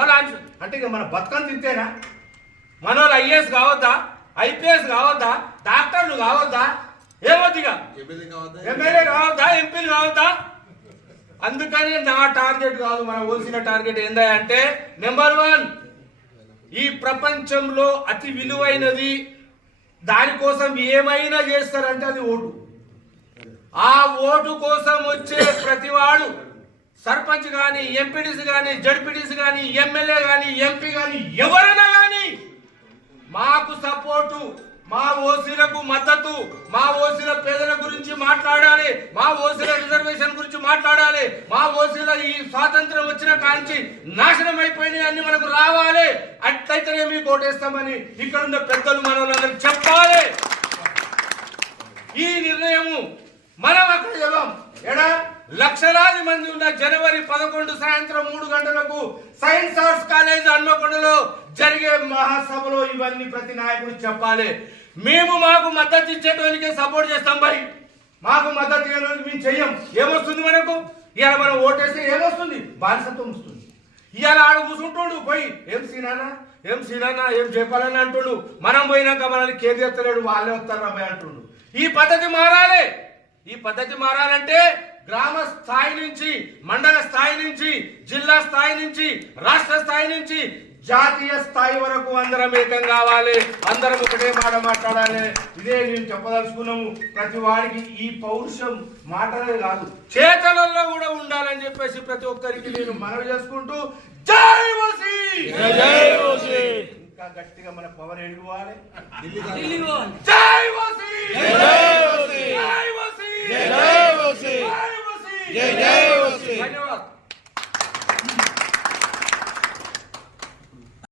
మళ్ళీ అంటే ఇక మన బతుకని తింటేనా? మన వాళ్ళు ఐఏఎస్ కావద్దా, ఐపీఎస్ కావద్దా, డాక్టర్లు కావద్దా, ఏమొద్దిగా ఎమ్మెల్యే కావద్దా, ఎంపీలు కావద్దా? అందుకని నా టార్గెట్ కాదు, మనం ఓసిన టార్గెట్ ఏందా అంటే నెంబర్ 1 ఈ ప్రపంచంలో అతి విలువైనది, దానికోసం ఏమైనా చేస్తారంటే అది ఓటు. ఆ ఓటు కోసం వచ్చే ప్రతివాడు సర్పంచ్ కానీ, ఎంపీటీసీ కానీ, జడ్పీటీసీ కానీ, ఎమ్మెల్యే కానీ, ఎంపీ కానీ, ఎవరైనా కానీ మాకు సపోర్టు, మా ఓసీలకు మద్దతు, మా ఓసీల పేదల గురించి మాట్లాడాలి, మా ఓసీల రిజర్వేషన్ గురించి మాట్లాడాలి, మా ఓసీల ఈ స్వాతంత్రం వచ్చిన కాంచి నాశనం అయిపోయినాయి అన్ని మనకు రావాలి, అట్లయితేనే మీకు ఓటేస్తామని ఇక్కడున్న పెద్దలు మనల్ని చెప్పాలి. ఈ నిర్ణయము మనం అక్కడ చెప్పాం. ఎడా లక్షలాది మంది ఉన్న జనవరి 11 సాయంత్రం 3 గంటలకు సైన్స్ ఆర్ట్స్ కాలేజ్ హన్మకొండలో జరిగే మహాసభలో ఇవన్నీ ప్రతి నాయకుడు చెప్పాలి. మేము మాకు మద్దతు ఇచ్చేటోనికే సపోర్ట్ చేస్తాం. మరి మాకు మద్దతు ఇవ్వడానికి మేము చెయ్యం. ఏమొస్తుంది మనకు? ఇవాళ మనం ఓటేస్తే ఏమొస్తుంది? బానిసత్వం వస్తుంది. ఇవాళ ఆడ కూర్చుంటాడు పోయి ఏం సీనానా ఏం చెప్పాలని అంటుడు. మనం పోయినాక మనల్ని కేర్ చేస్తలేడు, వాళ్ళే వస్తారు అబ్బాయి అంటుడు. ఈ పద్ధతి మారాలి. ఈ పద్ధతి మారాలంటే గ్రామ స్థాయి నుంచి, మండల స్థాయి నుంచి, జిల్లా స్థాయి నుంచి, రాష్ట్ర స్థాయి నుంచి జాతీయ స్థాయి వరకు అందరం ఏకం కావాలి, అందరం ఒకటే మాట మాట్లాడాలి. ఇదే నేను చెప్పదలుచుకున్నాము. ప్రతి వాడికి ఈ పౌరుషం మాటలే కాదు, చేతలలో కూడా ఉండాలని చెప్పేసి ప్రతి ఒక్కరికి నేను మనవి చేసుకుంటూ జై ఓసీ, ఇంకా గట్టిగా మన పవర్ ఎడుకోవాలి. జై ఓసీ, జై ఓసీ, జై ఓసీ, జై ఓసీ, ధన్యవాదాలు.